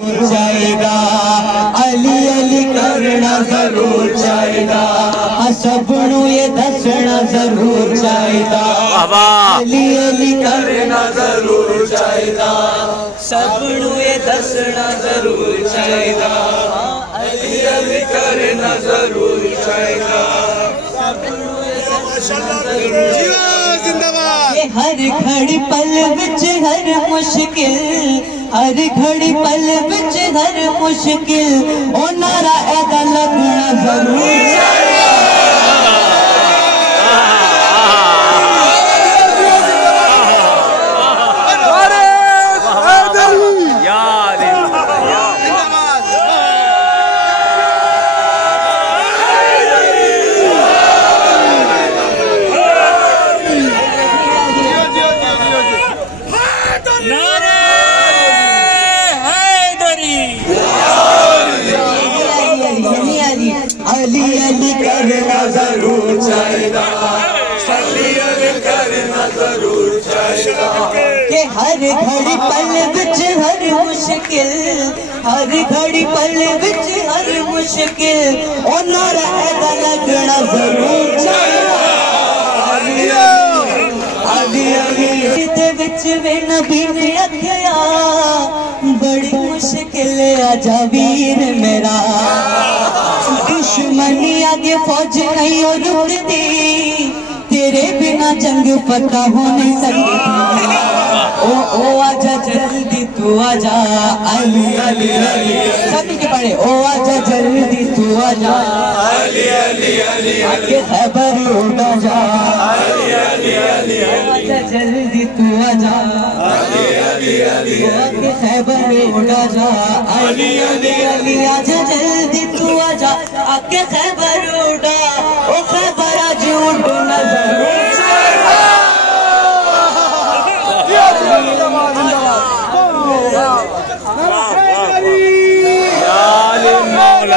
चाहिदा अली अली करना जरूर चाहिदा सबनू ये दसना जरूर चाहिदा अली अली करना जरूर चाहिदा सबनू ये दसना जरूर चाहिदा अली अली करना जरूर चाहिदा सबनू ये दसना जरूर जिंदाबाद। हर घड़ी पल विच हर मुश्किल हर घड़ी पल विच हर मुश्किल ओ नारा ऐदा लगना जरूर अली अली करना जरूर चाहिदा अली अली करना जरूर चाहिदा के हर घड़ी पल विच हर मुश्किल हर घड़ी पल विच हर मुश्किल ओ नारा ऐदा लगना जरूर चाहिदा अली अली दे विच वे नबी ने आख्या बड़ी मुश्किल आजा वीर मेरा दुश्मनी आगे फौज नहीं और रुकती तेरे बिना जंग पता हो नहीं सकती ओ आजा जल्दी तू आजा अली अली अली सभी के पढ़े ओ आजा जल्दी तू आजा अली अली अली आगे खबर उड़ा जा अली अली अली आजा जल्दी तू आजा अली अली अली आगे खबर उड़ा जा अली अली अली आजा जल्दी तू आजा आगे खबर उड़ा ओ खबर आज उड़ना जरूर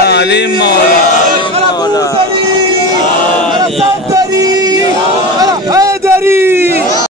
आलिम मौला